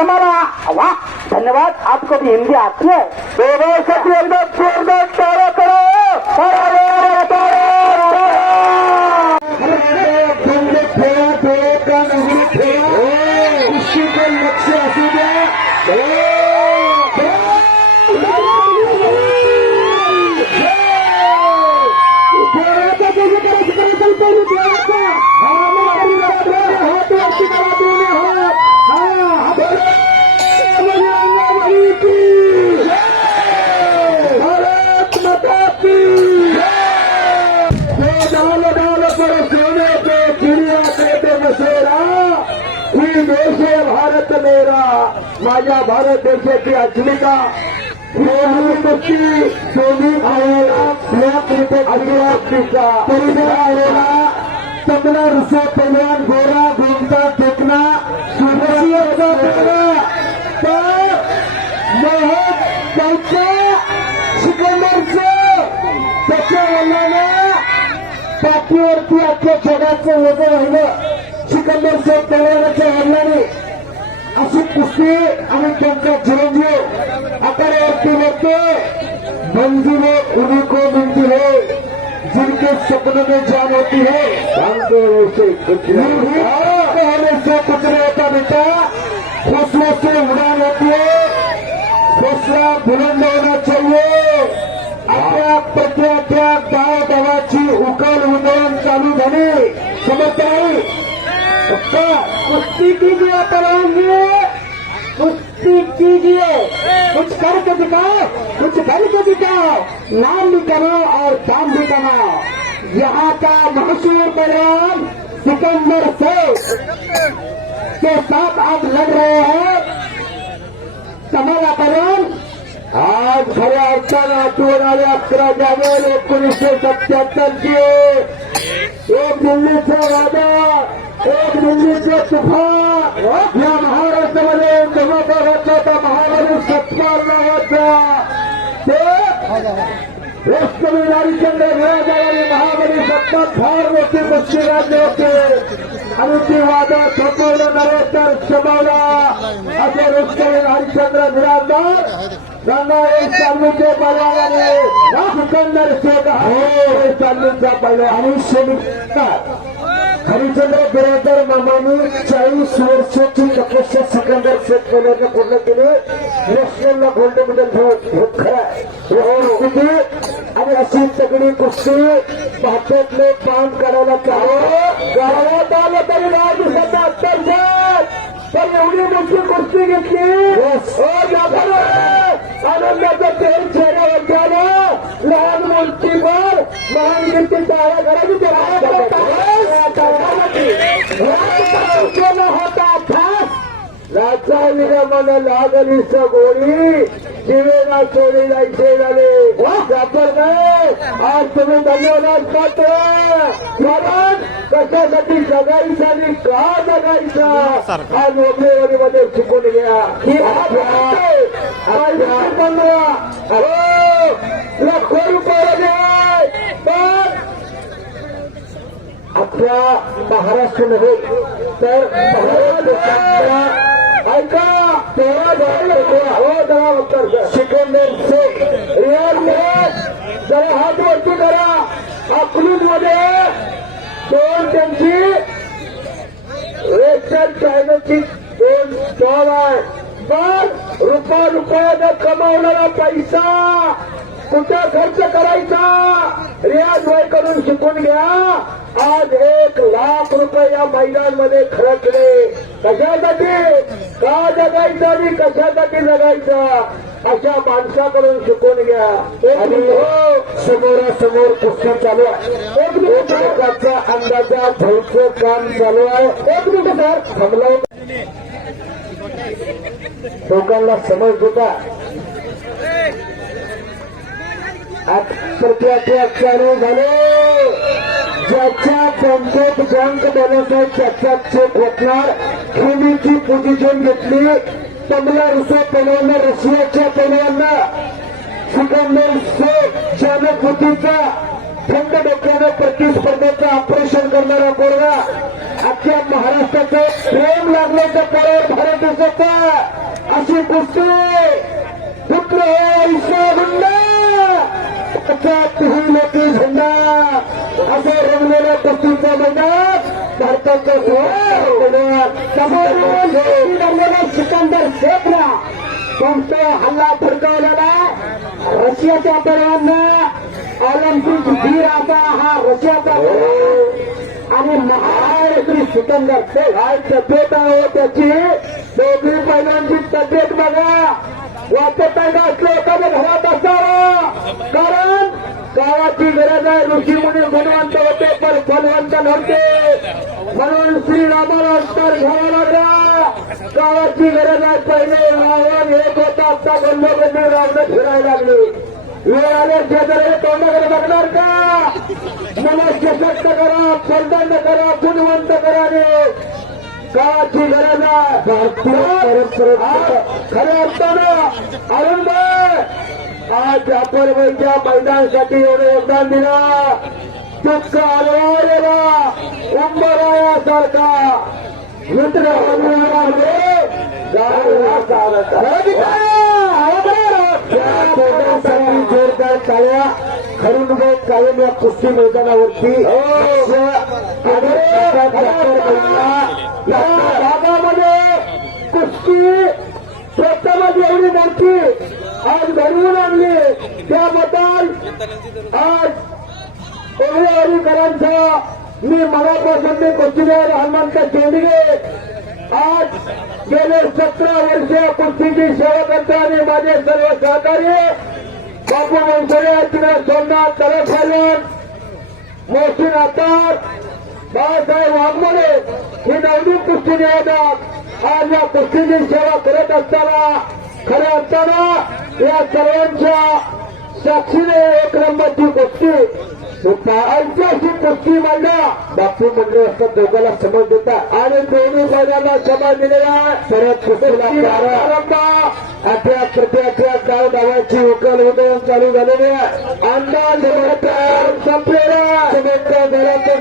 तुम्हारा वाह धन्यवाद। आपको भी हिंदी आती है? दोनों साथी एकदम जोरदार तारा करो। खुशी को लक्ष्य असू द्या। भारत मेरा, माझ्या भारत देशाची अस्मिता सोनी आलेला ब्लॅक क्रिकेट अभियानाचा परिसर आलेला तबला ऋषभ पैलवान गोरा घुमता टेकना सुरक्षित तर मोहन त्यांच्या सिकंदरचं त्याच्या वडिलांना पाठीवरती अख्ख्या जगाचं वजन राहिलं। सिकंदर शेख पैलवानाच्या वडिलांनी अशी कुस्ती आणि त्यांचा चिरंजीव आकारावरती होते। मंजिले उन्हीं को मिलती है जिनके सपनों में जान होती है। से कुछ नहीं होता बेटा, हौसलों से उड़ान होती है। हौसला बुलंद होना चाहिए। आपल्या प्रत्याच्या गाव गावाची उकल उधळण चालू झाली। समजता नाही कुश्ती कीजिए पहलवान, कुश्ती कीजिए, कुछ करके दिखाओ, कुछ करके दिखाओ, नाम भी कमाओ और दाम भी कमाओ। यहाँ का मशहूर पहलवान सिकंदर शेख के साथ आप लड़ रहे हैं। कमाला पहलवान आज खऱ्या अर्थानं आठवण आले 11 जानेवारी 1977ची। एक दिल्लीचा राजा, एक दिल्लीचे तुफान या महाराष्ट्रामध्ये धमाका घातला होता। महाबली सत्कार नावाचा ते राष्ट्रपती हरिश्चंद्र घोडावरील महाबली सत्ता फार मोठी कुस्ती राज्य होते आणि ती वादा थोपवलं नरेंद्र शमावला असे राष्ट्रपती हरिश्चंद्र बिराजदार गंगा एक चालूचे पहलवानाने सिकंदर शेख हो चालूचा पहिलवान आणि शेख हरिश्चंद्र बिराजदार मामांनी 40 वर्षाची तपस्या सिकंदर शेख पैलवानने पूर्ण केली। नॅशनलला गोल्ड मेडल खरा आणि अशी तगडी कुस्ती भारतातले पान करायला चालू गावात आलं तरी राज सध्या अत्याचार पण एवढी मोठी कुस्ती घेतली। आनंदाचं तेल चेहऱ्यावर झालं। लहान मुलगीवर महान कीर्ती टाळ्या करायची होता ठास राजा विरमन लागली सगोरी जीवेना सोडी जायचे झाले जापर नाही। आज तुम्ही धन्यवाद पात्र कारण कशासाठी जगायचं आणि का जगायचं आज नोकरीमध्ये शिकून घ्या। लाखो रुपये पण आपल्या महाराष्ट्रामध्ये तर ऐका सिकंदर शेख रियाज जरा हात वरती करा। अकलूजमध्ये दोन त्यांची रेशन चायनाची 2 स्टॉल आहे पण रुपयानं कमावणारा पैसा कुठं खर्च करायचा रियाज भाई करून शिकून घ्या। आज 1 लाख रुपये या मैदानमध्ये खर्चले कशासाठी का जगायचं आणि कशासाठी जगायचं अशा माणसाकडून शिकून घ्या। आणि समोरासमोर कुस्ती चालू आहे। एक मिनिटाचा अंदाजा घ्यायचं काम चालू आहे। एक मिनिट सर थांबलो लोकांना समज होता प्रक्रिया चालू झाले। ज्याच्या बँकेत बँक बॅलन्स आहे त्याच्या चेक होणार। खेळीची पोझिशन घेतली तबला ऋषभ पैलवानने रशियाच्या पैलवानला सिकंदर शेख चानकपुतीचा थंड डोक्याने प्रतिस्पर्धेचं ऑपरेशन करणारा पोरगा अख्ख्या महाराष्ट्राचं प्रेम लागल्याचं पळावर भारत दिसत अशी कुस्ती पुत्र ईशा गुंडा त्याचा तुही मोठी झेंडा असं रंगलेल्या कुस्तीचा मैदान भारताचं सिकंदर शेखला कोणता हल्ला फडकावलेला रशियाच्या पैलवानांना ऑलिम्पिक वीर असा हा रशियाचा आणि महाराष्ट्री सिकंदर काय तब्येत आहे त्याची दोघी पैलवानची तब्येत बघा वाटत आहे का असलं एखाद्या घरात असावा कारण गावाची गरज आहे ऋषी मुनी गुणवंत होते पण फलवंत नव्हते म्हणून श्रीरामाला अवतार घ्यावा लागला गावाची गरज आहे पहिले रावण एक होता आता गल्लोगल्ली रावण फिरायला लागले वेळ आले शेजारी तोंडाकडे बघणार का मला सशक्त करा फलदंड करा गुणवंत करा रे गावाची गरज आहे खऱ्या अर्थानं अरुण आज आपण वैद्या मैदानासाठी एवढं योगदान दिलं दुःख आलवारेला उंबरायासारखा मित्र जोरदार टाळ्या खरून कायम या कुस्ती मैदानावरती भागामध्ये कुस्ती स्वतःमध्ये एवढी मोठी आज घडवून आणली त्याबद्दल आज ओळीकरांचा मी मनापासून मी कुस्तीदार हनुमंत शेंडगे आज गेले 17 वर्ष कुस्तीची सेवा करतो आणि माझे सर्व सहकारी बापू मनसरे सोमनाथ तळेफालन मोहसिन अत्तार बाळासाहेब वाघमोडे ही नवनीत कुस्ती निवेदक आज या कुस्तीची सेवा करत असताना खऱ्या अर्थानं या सर्वांच्या साक्षीने एक नंबरची कुस्ती ऐतिहासिक कुस्ती मांडा बापू मंडळ असतात दोघांना समज देतात आणि दोन्ही बैलांना समज दिलेला परत कुस्तीला प्रारंभ अठ्या गाव गावाची उकल उदय चालू झालेली आहे अंदाज संपलेला समोरच्या दराचे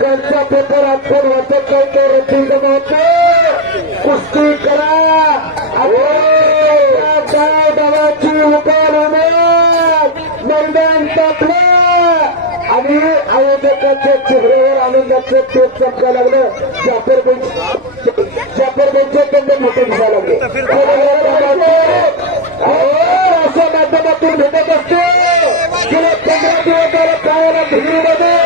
त्यांचा पेपर आपण वाचत नव्हतो कुस्ती करा गाव गावाची उकल मैदान टाकलं आणि आयोजकांच्या चेहऱ्यावर आनंदाचं तेज चमका लागलं जाफर बेंचे त्यांना मोठे दिसायला लागले अशा माध्यमातून भेटत असते गेल्या 15 दिवसाला काळाला भिडीमध्ये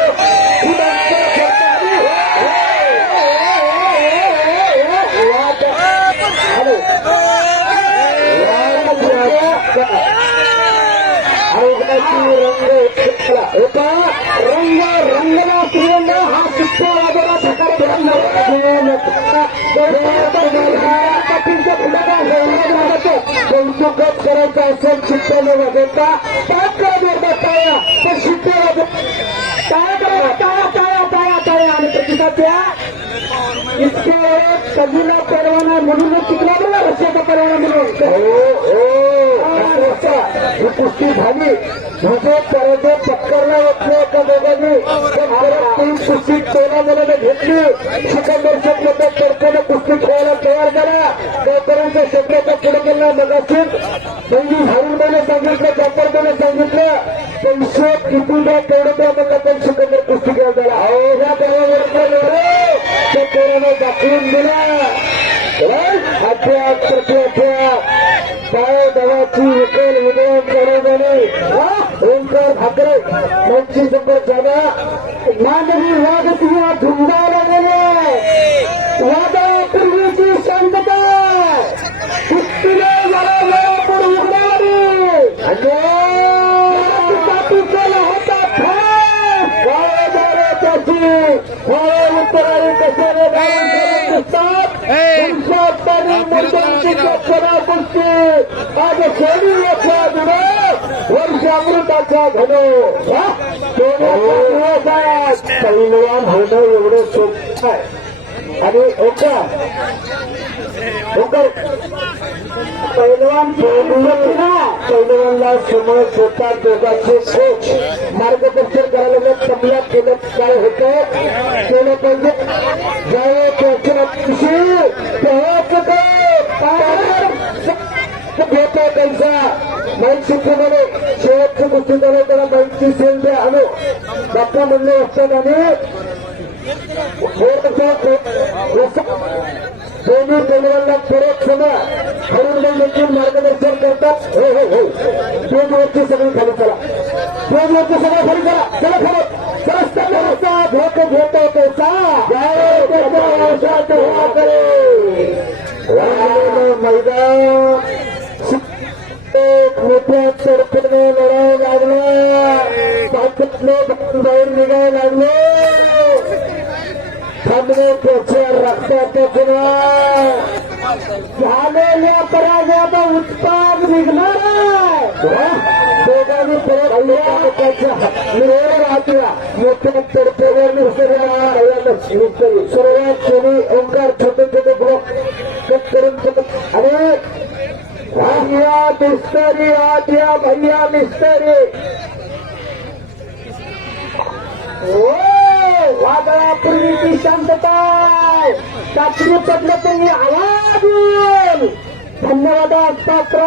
रंगला त्रिरंगा हा चित्त वाजवला कौतुकच करायचं असेल चित्ताने वाजवता टाळ्या पण शिट्टे टाळ्या आणि प्रतिसाद द्या इतक्या वेळेस कधीला परवाना म्हणूनच चुकला बघा रस्त्याचा परवाना म्हणून ही कुस्ती झाली म्हणजे पराजय पत्करला येत नाही एका दोघांनी पण परत तीन कुस्ती टोला मुलाने घेतली सिकंदर शेखला तर्फेने कुस्ती खेळायला तयार करा तोपर्यंत शेखल्याचा पुढे गेला मगाशी संजीव हारुलबाने सांगितलं जाफरबाने सांगितलं पैसे किती द्या तेवढं द्या म्हणलं पण सिकंदर कुस्ती खेळ झाला ह्या गावावर त्या पोरानं दाखवून दिला काय दवाची विकल विद्वान करवणे ओंकार भाकरे मंची नंबर जागा मानवी वाघ तुझ्या धुंदाला गेले वादापूर्वीची शांतता कुस्तीने मला वेळापूर उघडावी होता काय त्याची फळे उत्तराळी कशाने दिसतात आज सोडी याचा दिवस वर्ष अमृताचा घनो पैलवान होणं एवढं सोपं आहे आणि ओंकार पैलवान पैलवानला समोर स्वतः दोघांचे कोच मार्गदर्शन करायला लागले. कमला केलं काय होतं केलं पाहिजे ज्यावेळेस घेतो त्यांचा माईक शिकवणारे शेवटची गोष्टी झाले त्याला माईकची सेल द्या. हॅलो डॉक्टर म्हणले असतात आणि दोन्ही पैलवानला परत समय हरून देखील मार्गदर्शन करतात. हो हो हो दोन वरची सगळी खाली चला दोन वरची सगळं खाली चला चला खरं भोट घेतो पैसा मैदान एक मोठ्या तडफेने लढायला लागला. ताकदले बाहेर निघायला लागले. थांबणे त्याच्या रक्ताच्या झालेल्या पराजयाचा उत्पाद निघणार दोघांनी परत मोठ्या तडफेवर सुरुवात केली. ओंकार छोटे छोटे ब्लॉक कट करून आणि भैया मिस्त्री आद्या भैया मिस्त्री वादळापूर्वीची शांतता चाचणी पडलं तरी आवाज येईल. धन्यवाद पात्र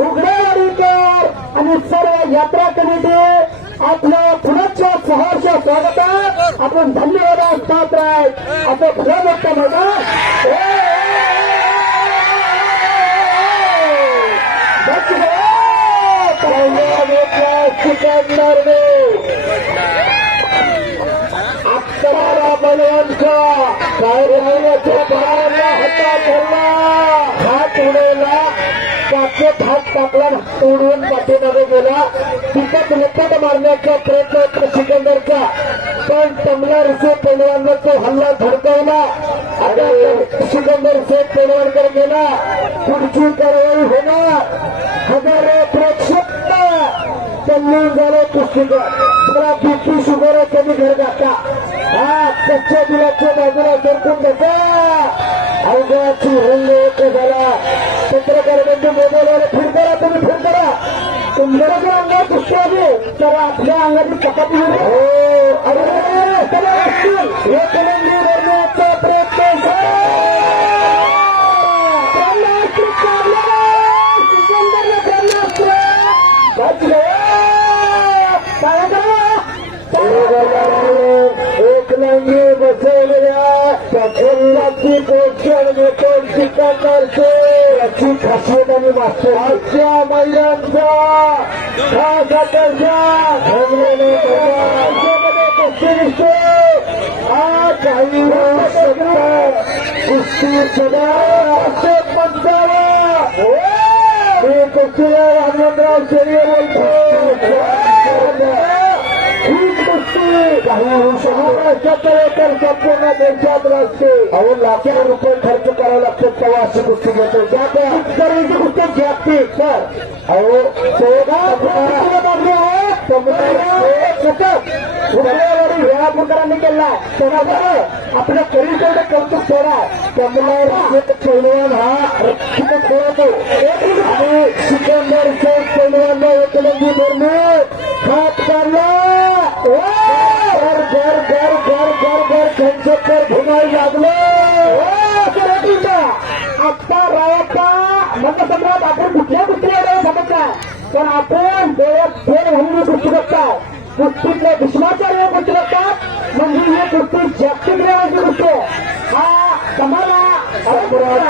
उघडेवाडीकर आणि सर्व यात्रा कमिटी आपल्या पुण्याच्या सहर्ष स्वागतात. आपण धन्यवाद पात्र आहेत. आपण भलं मोठं मैदान अक्षराला बलवंत काय राहिल्याच्या बाळाला हातात धरला हात उडवला पाठीत हात टाकला उडवून पाठीमागे गेला. तिथं लपट मारण्याचा प्रयत्न सिकंदरचा पण कमला रिसे पैलवानला तो हल्ला धडकवला. आता सिकंदर शेख पैलवानकडे गेला. पुढची कारवाई होणार. हजारो प्रेक्षक त्यांनी झाले पुस्तिका मला बीपी शुगर कमी घर घातला. हा कच्च्या बिलाच्या बाजूला सरकून बसा अवघाची रंग एक झाला. पत्रकार बंधू मोबाईलवर फिर करा तुम्ही फिर करा तुमच्या जर अंगात पुष्टी आली तर आपल्या अंगाची चपाती हो अरे त्याला असतील हे कलंगी भरण्याचा प्रयत्न एकलंगी बसवलेल्या प्रफुल्लाची पोषण नेतोन सिकंदरचे याची खासियत आणि मास्टर आजच्या महिलांचा खास आकर्षण भरलेले राज्यामध्ये कुस्ती दिसते. आज काही कुस्ती सदा अशोक पंचावा हे कुस्तीला हनुमंतराव शेरिये बोलतो. काही महाराष्ट्रात संपूर्ण देशात असते. अहो लाखो रुपये खर्च करावे लागतात तेव्हा अशी कुस्ती घेतो. त्याची कुस्ती जागतिक तर अहो ह्या प्रकारांनी केला तेव्हा आपल्या करी तेवढं कौतुक सोडा. कमला पैलवान हा रक्षक खेळतो आणि सिकंदर शेख पैलवानला एकलंगी धरले हात काढला. घर घर घर घर घर चंचकर घुमायला लागलं. आत्ता रायाचा मतसम्राट आपण कुठल्या कुस्तीला समजता पण आपण डोळ्यात फेर घालून कुस्ती बघतात. कुस्तीतल्या भीष्माचार्य कुस्ती बघतात म्हणजे ही कुस्ती जागतिक लेवलची कुस्ती हा तुम्हाला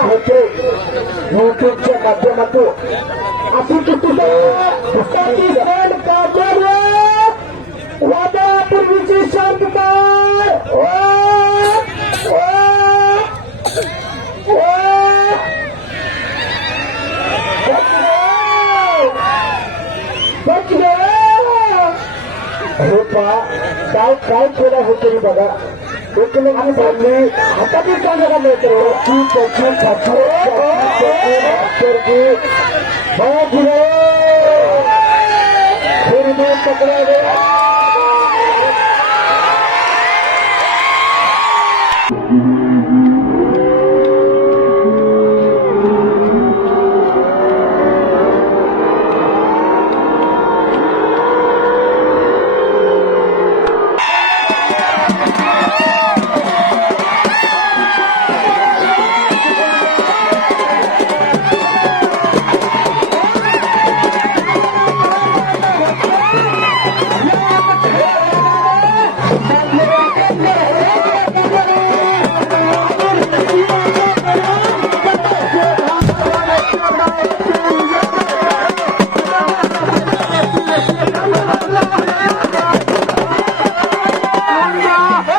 होते युट्यूबच्या माध्यमातून अशी कुस्तीची सण काढून वादापूर्वीची शांतता काय काय केलं हे तरी बघा. एकलंगी बांधली हाताची चांगला मिळतो तक्रार आनंद